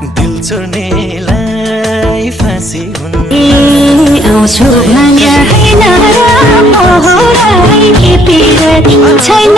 दिल छोड्नेलाई फाँसी हुन् आउँछु माया होइन र मोहलाई के पिर छैन